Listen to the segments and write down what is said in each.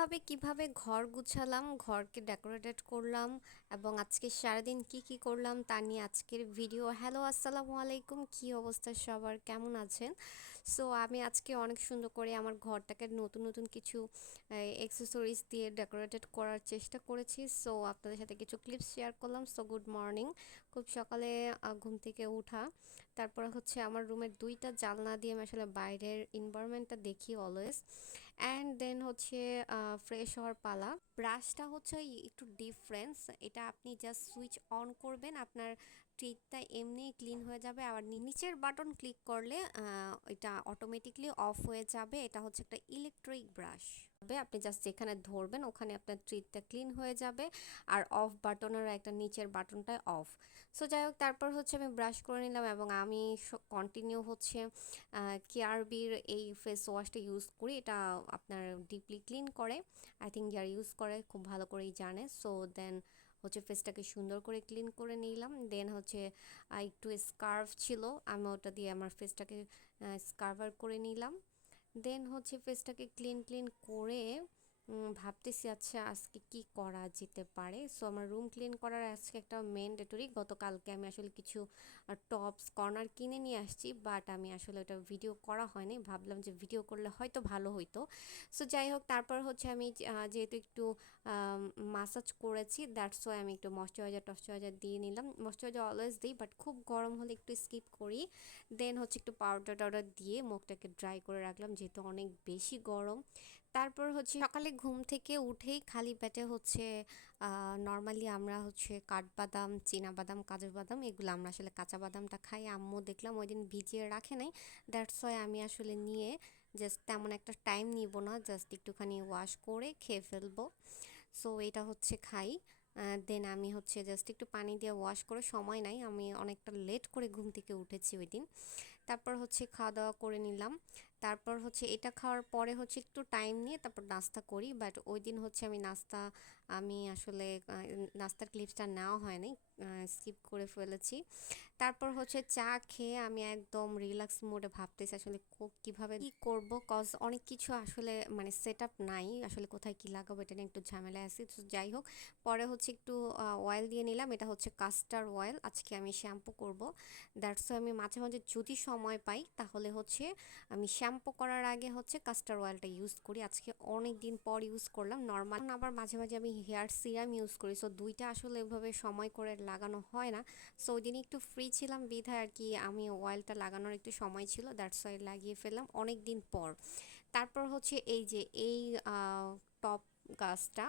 কিভাবে ঘর গুছালাম, ঘরকে ডেকোরেটেড করলাম এবং আজকে সারাদিন কি করলাম তা নিয়ে আজকের ভিডিও। হ্যালো, আসসালামু আলাইকুম। কি অবস্থা সবার, কেমন আছেন? সো আমি আজকে অনেক সুন্দর করে আমার ঘরটাকে নতুন নতুন কিছু অ্যাক্সেসরিজ দিয়ে ডেকোরেটেড করার চেষ্টা করেছি। সো আপনাদের সাথে কিছু ক্লিপস শেয়ার করলাম। সো গুড মর্নিং, খুব সকালে ঘুম থেকে উঠা। তারপর হচ্ছে আমার রুমের দুইটা জানলা দিয়ে আমি আসলে বাইরের এনভায়রনমেন্টটা দেখি অলওয়েজ। অ্যান্ড দেন হচ্ছে ফ্রেশ হওয়ার পালা। ব্রাশটা হচ্ছে একটু ডিফারেন্স, এটা আপনি জাস্ট সুইচ অন করবেন, আপনার ট্রিটটা এমনি ক্লিন হয়ে যাবে। আবার নিচের বাটন ক্লিক করলে এটা অটোমেটিকলি অফ হয়ে যাবে। এটা হচ্ছে একটা ইলেকট্রিক ব্রাশ। আপনি জাস্ট যেখানে ধরবেন ওখানে আপনার ট্রিটটা ক্লিন হয়ে যাবে। আর অফ বাটনের একটা নিচের বাটনটায় অফ। সো যাই হোক, তারপর হচ্ছে আমি ব্রাশ করে নিলাম এবং আমি কন্টিনিউ হচ্ছে কেয়ারবির এই ফেস ওয়াশটা ইউজ করি। এটা আপনার ডিপলি ক্লিন করে। আই থিঙ্ক যারা ইউজ করে খুব ভালো করেই জানে। সো দেন হচ্ছে ফেসটাকে সুন্দর করে ক্লিন করে নিলাম। দেন হচ্ছে একটু স্কার্ফ ছিল, আমি ওটা দিয়ে আমার ফেসটাকে স্কার্ভার করে নিলাম। দেন হচ্ছে ফেসটাকে ক্লিন করে ভাবতেছি আচ্ছা আজকে কি করা যেতে পারে। সো আমার রুম ক্লিন করার আজকে একটা ম্যান্ডেটরি। গতকালকে আমি আসলে কিছু টপস কর্নার কিনে নিয়ে আসছি, বাট আমি আসলে ওটা ভিডিও করা হয়নি। ভাবলাম যে ভিডিও করলে হয়তো ভালো হইতো। সো যাই হোক, তারপর হচ্ছে আমি যেহেতু একটু মাসাজ করেছি, দ্যাটস ওয়াই আমি একটু ময়শ্চারাইজার দিয়ে নিলাম। ময়শ্চারাইজার অলওয়েজ দিই, বাট খুব গরম হলে একটু স্কিপ করি। দেন হচ্ছে একটু পাউডার দিয়ে মুখটাকে ড্রাই করে রাখলাম, যেহেতু অনেক বেশি গরম। তারপর হচ্ছে সকালে ঘুম থেকে উঠেই খালি পেটে হচ্ছে নর্মালি আমরা হচ্ছে কাঠবাদাম, বাদাম, কাজু বাদাম এগুলো আমরা আসলে কাঁচা বাদামটা খাই। আম্মু দেখলাম ওই দিন ভিজিয়ে রাখে নাই, দ্যাটস ওয়াই আমি আসলে নিয়ে জাস্ট তেমন একটা টাইম নিব না, জাস্ট একটুখানি ওয়াশ করে খেয়ে ফেলবো। সো এটা হচ্ছে খাই। দেন আমি হচ্ছে জাস্ট একটু পানি দিয়ে ওয়াশ করে, সময় নাই, আমি অনেকটা লেট করে ঘুম থেকে উঠেছি ওই দিন। তারপর হচ্ছে খাওয়া দাওয়া করে নিলাম। তারপর হচ্ছে এটা খাওয়ার পরে হচ্ছে একটু টাইম নিয়ে তারপর নাস্তা করি, বাট ওই দিন হচ্ছে আমি আসলে নাস্তার ক্লিপসটা নেওয়া হয়নি, স্কিপ করে ফেলেছি। তারপর হচ্ছে চা খেয়ে আমি একদম রিল্যাক্স মোডে ভাবতেছি আসলে কিভাবে কি করব, কজ অনেক কিছু আসলে মানে সেট আপ নাই, আসলে কোথায় কি লাগাবো এটা নিয়ে একটু ঝামেলা আছে। তো যাই হোক, পরে হচ্ছে একটু অয়েল দিয়ে নিলাম। এটা হচ্ছে কাস্টার অয়েল, আজকে আমি শ্যাম্পু করব। দ্যাটস আমি মাঝে মাঝে যদি সময় পাই তাহলে হচ্ছে আমি শ্যাম্পু করার আগে হচ্ছে কাস্টার অয়েলটা ইউজ করি। আজকে অনেক দিন পর ইউজ করলাম। নর্মাল আবার মাঝে মাঝে আমি হেয়ার সিরাম ইউজ করি। সো দুইটা আসলে ওইভাবে সময় করে লাগানো হয় না। সো ওই দিন একটু ফ্রি ছিলাম বিধায় আর কি আমি অয়েলটা লাগানোর একটু সময় ছিল, দ্যাটস ওয়াই লাগিয়ে ফেললাম অনেক দিন পর। তারপর হচ্ছে এই যে এই টপ গাছটা,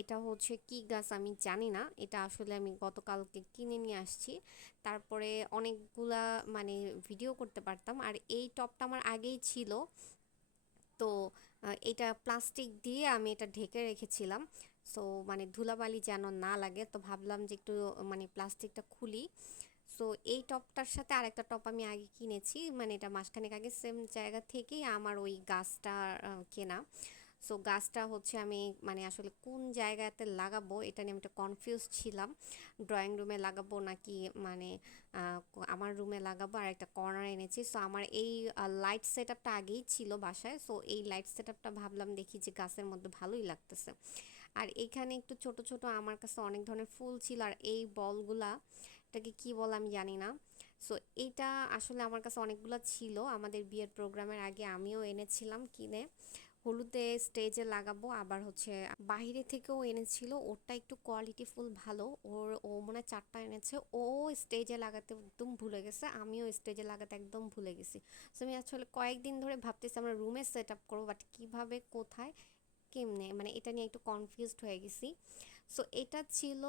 এটা হচ্ছে কি গাছ আমি জানি না, এটা আসলে আমি গতকালকে কিনে নিয়ে আসছি। তারপরে অনেকগুলা মানে ভিডিও করতে পারতাম। আর এই টপটা আমার আগেই ছিল, তো এটা প্লাস্টিক দিয়ে আমি এটা ঢেকে রেখেছিলাম। সো মানে ধুলাবালি যেন না লাগে, তো ভাবলাম যে একটু মানে প্লাস্টিকটা খুলি। সো এই টপটার সাথে আরেকটা টপ আমি আগে কিনেছি, মানে এটা মাসখানেক আগে সেম জায়গা থেকেই আমার ওই গাছটা কেনা। সো গাছটা হচ্ছে আমি মানে আসলে কোন জায়গাতে লাগাবো এটা নিয়ে আমি একটা কনফিউজ ছিলাম। ড্রয়িং রুমে লাগাবো নাকি মানে আমার রুমে লাগাবো। আর একটা কর্নার এনেছি। সো আমার এই লাইট সেট আপটা আগেই ছিল বাসায়। সো এই লাইট সেট আপটা ভাবলাম দেখি যে গাছের মধ্যে ভালোই লাগতেছে। আর এখানে একটু ছোট ছোট আমার কাছে অনেক ধরনের ফুল ছিল, আর এই বলগুলা এটাকে কি বল আমি জানি না। সো এইটা আসলে আমার কাছে অনেকগুলো ছিল, আমাদের বিয়ের প্রোগ্রামের আগে আমিও এনেছিলাম কিনে। হলুদে স্টেজে লাগাবো, আবার হচ্ছে বাইরে থেকেও এনেছিল, ওরটা একটু কোয়ালিটি ফুল ভালো। ও মনে হয় 4টা এনেছে। ও স্টেজে লাগাতে একদম ভুলে গেছে, আমিও স্টেজে লাগাতে একদম ভুলে গেছি। সো আমি আসলে কয়েকদিন ধরে ভাবতেছি আমরা রুমে সেট আপ করবো, বাট কীভাবে, কোথায়, কেমনে, মানে এটা নিয়ে একটু কনফিউজড হয়ে গেছি। সো এটা ছিল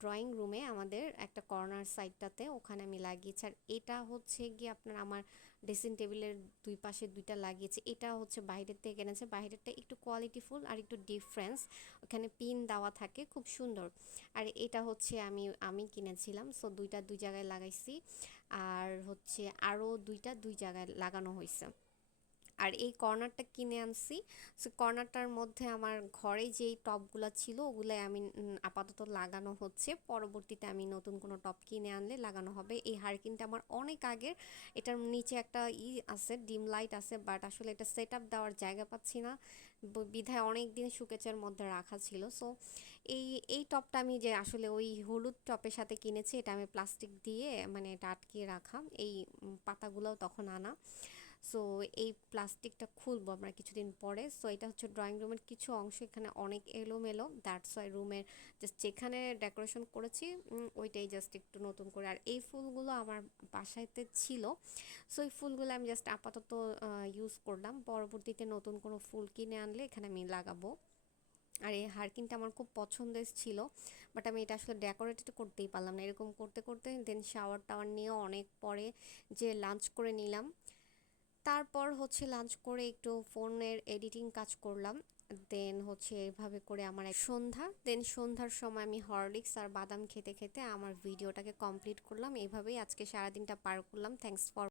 ড্রয়িং রুমে আমাদের একটা কর্নার সাইডটাতে, ওখানে আমি লাগিয়েছি। আর এটা হচ্ছে গিয়ে আপনার আমার ড্রেসিং টেবিলের দুই পাশে দুইটা লাগিয়েছি। এটা হচ্ছে বাইরের থেকে এনেছে, বাইরেরটা একটু কোয়ালিটিফুল আর একটু ডিফারেন্স, ওখানে পিন দেওয়া থাকে, খুব সুন্দর। আর এটা হচ্ছে আমি কিনেছিলাম। সো দুইটা দুই জায়গায় লাগাইছি, আর হচ্ছে আরও দুইটা দুই জায়গায় লাগানো হয়েছে। আর এই কর্নারটা কিনে আনছি। সো কর্নারটার মধ্যে আমার ঘরে যেই টবগুলো ছিল ওগুলাই আমি আপাতত লাগানো হচ্ছে। পরবর্তীতে আমি নতুন কোনো টব কিনে আনলে লাগানো হবে। এই হারকিনটা আমার অনেক আগের, এটার নিচে একটা আছে, ডিম লাইট আছে, বাট আসলে এটা সেট আপ দেওয়ার জায়গা পাচ্ছি না। বিধায় অনেক দিন শোকেজের মধ্যে রাখা ছিল। সো এই এই টবটা আমি যে আসলে ওই হলুদ টবের সাথে কিনেছি, এটা আমি প্লাস্টিক দিয়ে মানে এটা আটকিয়ে রাখা, এই পাতাগুলোও তখন আনা। সো এই প্লাস্টিকটা খুলবো আমরা কিছুদিন পরে। সো এটা হচ্ছে ড্রয়িং রুমের কিছু অংশ, এখানে অনেক এলোমেলো, দ্যাটস ওয়াই রুমের জাস্ট যেখানে ডেকোরেশন করেছি ওইটাই জাস্ট একটু নতুন করে। আর এই ফুলগুলো আমার বাসায়তে ছিল, সো এই ফুলগুলো আমি জাস্ট আপাতত ইউজ করলাম, পরবর্তীতে নতুন কোনো ফুল কিনে আনলে এখানে আমি লাগাবো। আর এই হারকিনটা আমার খুব পছন্দের ছিল, বাট আমি এটা আসলে ডেকোরেটেড করতেই পারলাম না। এরকম করতে করতে দেন শাওয়ার টাওয়ার নিয়েও অনেক পরে যে লাঞ্চ করে নিলাম। তারপর হচ্ছে লাঞ্চ করে একটু ফোনের এডিটিং কাজ করলাম। দেন হচ্ছে এভাবে করে আমার এক সন্ধ্যা, দেন সন্ধ্যার সময় আমি হরলিক্স আর বাদাম খেতে খেতে আমার ভিডিওটাকে কমপ্লিট করলাম। এইভাবেই আজকে সারাদিনটা পার করলাম। Thanks for